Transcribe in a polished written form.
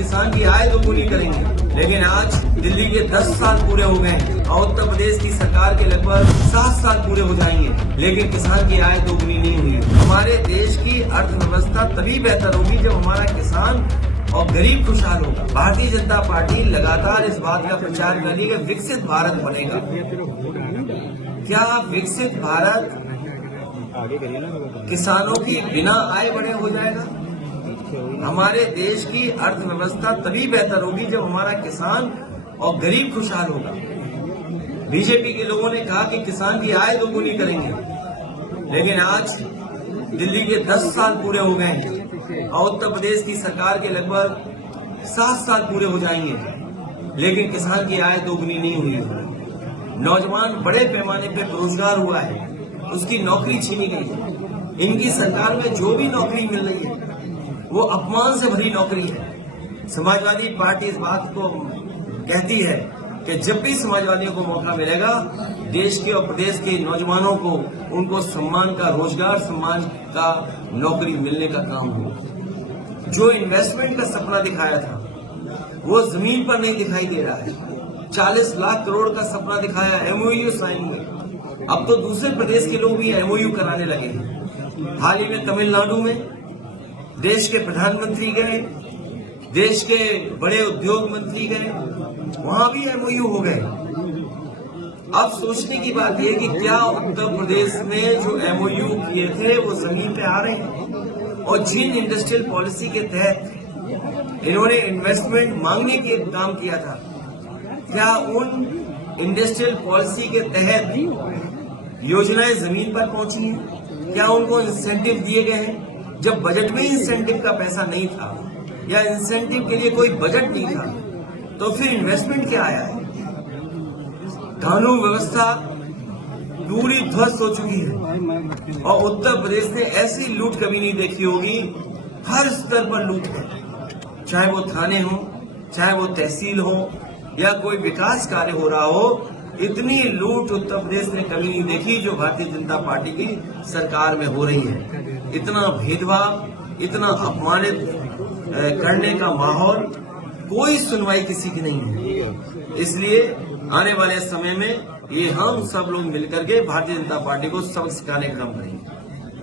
किसान की आय दोगुनी करेंगे, लेकिन आज दिल्ली के 10 साल पूरे हो गए और उत्तर प्रदेश की सरकार के लगभग 7 साल पूरे हो जाएंगे, लेकिन किसान की आय दोगुनी नहीं हुई। हमारे देश की अर्थव्यवस्था तभी बेहतर होगी जब हमारा किसान और गरीब खुशहाल होगा। भारतीय जनता पार्टी लगातार इस बात का प्रचार कर रही है कि विकसित भारत बनेगा। क्या विकसित भारत किसानों की बिना आय बढ़े हो जाएगा? हमारे देश की अर्थव्यवस्था तभी बेहतर होगी जब हमारा किसान और गरीब खुशहाल होगा। बीजेपी के लोगों ने कहा कि किसान की आय दोगुनी करेंगे, लेकिन आज दिल्ली के 10 साल पूरे हो गए और उत्तर प्रदेश की सरकार के लगभग 7 साल पूरे हो जाएंगे, लेकिन किसान की आय दोगुनी नहीं हुई। नौजवान बड़े पैमाने पर बेरोजगार हुआ है, उसकी नौकरी छीनी गई। इनकी सरकार में जो भी नौकरी मिल रही है वो अपमान से भरी नौकरी है। समाजवादी पार्टी इस बात को कहती है कि जब भी समाजवादियों को मौका मिलेगा, देश के और प्रदेश के नौजवानों को उनको सम्मान का रोजगार, सम्मान का नौकरी मिलने का काम हो। जो इन्वेस्टमेंट का सपना दिखाया था वो जमीन पर नहीं दिखाई दे रहा है। 40 लाख करोड़ का सपना दिखाया, एमओयू साइन हुए, अब तो दूसरे प्रदेश के लोग भी एमओयू कराने लगे हैं। हाल ही में तमिलनाडु में देश के प्रधानमंत्री गए, देश के बड़े उद्योग मंत्री गए, वहां भी एमओयू हो गए। अब सोचने की बात यह कि क्या उत्तर प्रदेश में जो एमओयू किए थे वो जमीन पे आ रहे हैं? और जिन इंडस्ट्रियल पॉलिसी के तहत इन्होंने इन्वेस्टमेंट मांगने के काम किया था, क्या उन इंडस्ट्रियल पॉलिसी के तहत योजनाएं जमीन पर पहुंची हैं? क्या उनको इंसेंटिव दिए गए हैं? जब बजट में इंसेंटिव का पैसा नहीं था या इंसेंटिव के लिए कोई बजट नहीं था, तो फिर इन्वेस्टमेंट क्या आया है? कानून व्यवस्था पूरी ध्वस्त हो चुकी है और उत्तर प्रदेश ने ऐसी लूट कभी नहीं देखी होगी। हर स्तर पर लूट है, चाहे वो थाने हो, चाहे वो तहसील हो या कोई विकास कार्य हो रहा हो। इतनी लूट उत्तर प्रदेश ने कभी नहीं देखी जो भारतीय जनता पार्टी की सरकार में हो रही है। इतना भेदभाव, इतना अपमानित करने का माहौल, कोई सुनवाई किसी की नहीं है। इसलिए आने वाले समय में ये हम सब लोग मिलकर के भारतीय जनता पार्टी को सबक सिखाने का काम करेंगे।